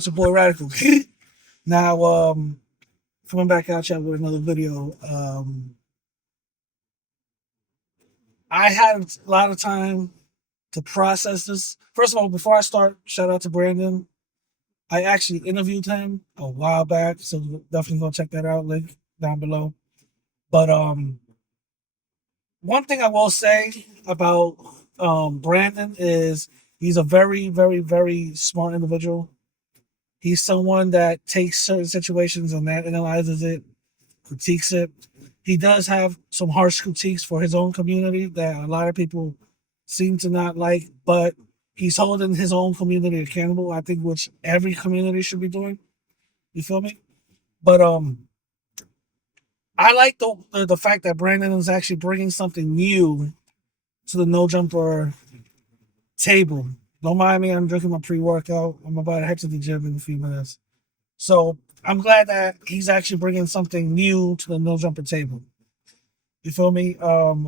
It's your boy Radical. Now, coming back at you with another video. I had a lot of time to process this. First of all, before I start, shout out to Brandon. I actually interviewed him a while back, so definitely go check that out. Link down below. But one thing I will say about Brandon is he's a very, very, very smart individual. He's someone that takes certain situations and that analyzes it, critiques it. He does have some harsh critiques for his own community that a lot of people seem to not like, but he's holding his own community accountable, I think, which every community should be doing. You feel me? But I like the fact that Brandon is actually bringing something new to the no jumper table. Don't mind me, I'm drinking my pre workout. I'm about to head to the gym in a few minutes. So I'm glad that he's actually bringing something new to the no jumper table. You feel me?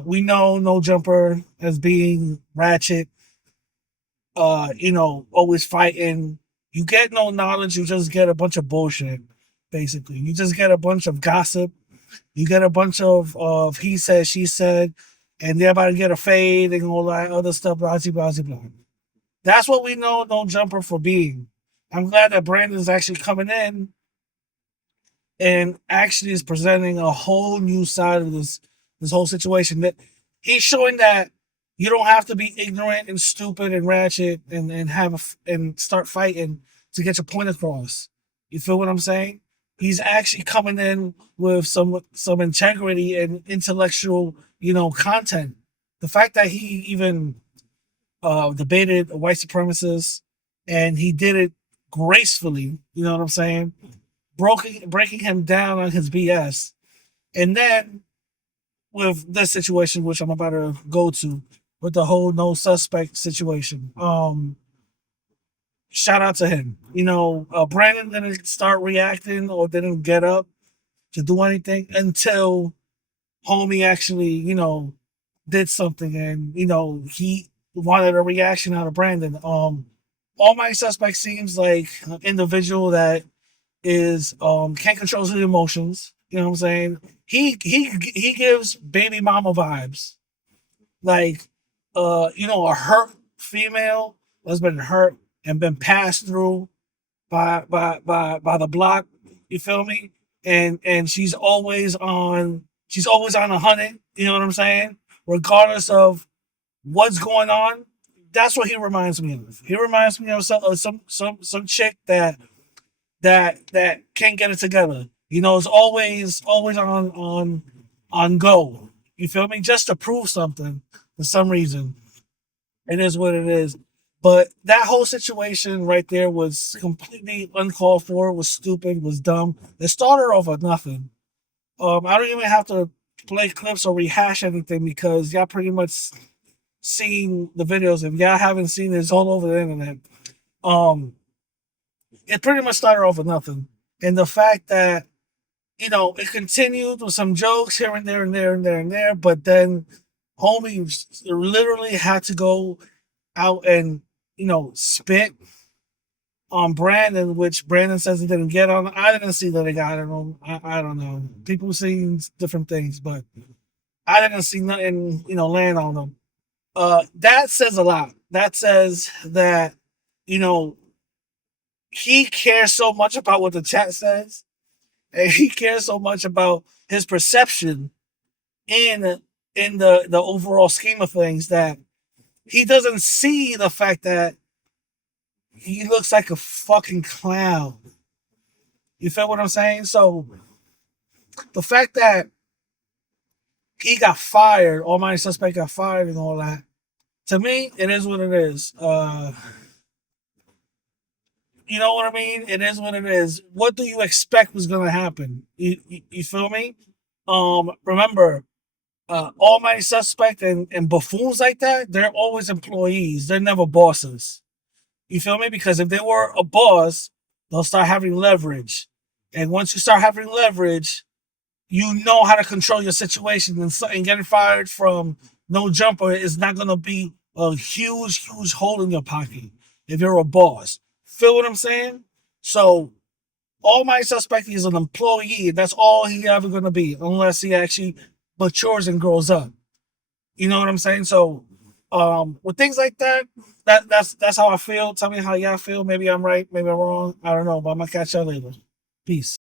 We know no jumper as being ratchet, always fighting. You get no knowledge, you just get a bunch of bullshit, basically. You just get a bunch of gossip. You get a bunch of he said, she said, and they're about to get a fade and all that other stuff, blah, blah, blah, blah. That's what we know no jumper for being. I'm glad that Brandon's actually coming in and actually is presenting a whole new side of this whole situation. That he's showing that you don't have to be ignorant and stupid and ratchet and start fighting to get your point across. You feel what I'm saying? He's actually coming in with some integrity and intellectual, content. The fact that he even debated a white supremacist and he did it gracefully, you know what I'm saying? Breaking him down on his BS. And then with this situation, which I'm about to go to, with the whole no suspect situation, shout out to him. Brandon didn't start reacting or didn't get up to do anything until homie actually, did something and, he wanted a reaction out of Brandon. All my suspect seems like an individual that is can't control his emotions. You know what I'm saying? He gives baby mama vibes. Like a hurt female that's been hurt and been passed through by the block. You feel me? And she's always on a hunted. You know what I'm saying? Regardless of what's going on, that's what he reminds me of. He reminds me of some chick that can't get it together. It's always on go. You feel me? Just to prove something for some reason. It is what it is. But that whole situation right there was completely uncalled for, was stupid, was dumb. It started off with nothing. I don't even have to play clips or rehash anything because y'all pretty much seen the videos. If y'all haven't seen it, it's all over the internet. It pretty much started off with nothing. And the fact that, it continued with some jokes here and there and there and there and there, but then homie literally had to go out and, spit on Brandon, which Brandon says he didn't get on. I didn't see that he got it on. I don't know. People seen different things, but I didn't see nothing, land on them. That says a lot. That says that, he cares so much about what the chat says, and he cares so much about his perception in the overall scheme of things that he doesn't see the fact that he looks like a fucking clown. You feel what I'm saying? So the fact that he got fired, all my suspect got fired and all that, to me, it is what it is. You know what I mean? It is what it is. What do you expect was going to happen? You feel me? Remember, almighty suspect and buffoons like that, they're always employees. They're never bosses. You feel me? Because if they were a boss, they'll start having leverage. And once you start having leverage, you know how to control your situation. And getting fired from no jumper is not going to be a huge, huge hole in your pocket if you're a boss. Feel what I'm saying? So all my suspect is an employee. That's all he ever gonna be, unless he actually matures and grows up. You know what I'm saying? So, with things like that, that's how I feel. Tell me how y'all feel. Maybe I'm right, maybe I'm wrong. I don't know, but I'm gonna catch y'all later. Peace.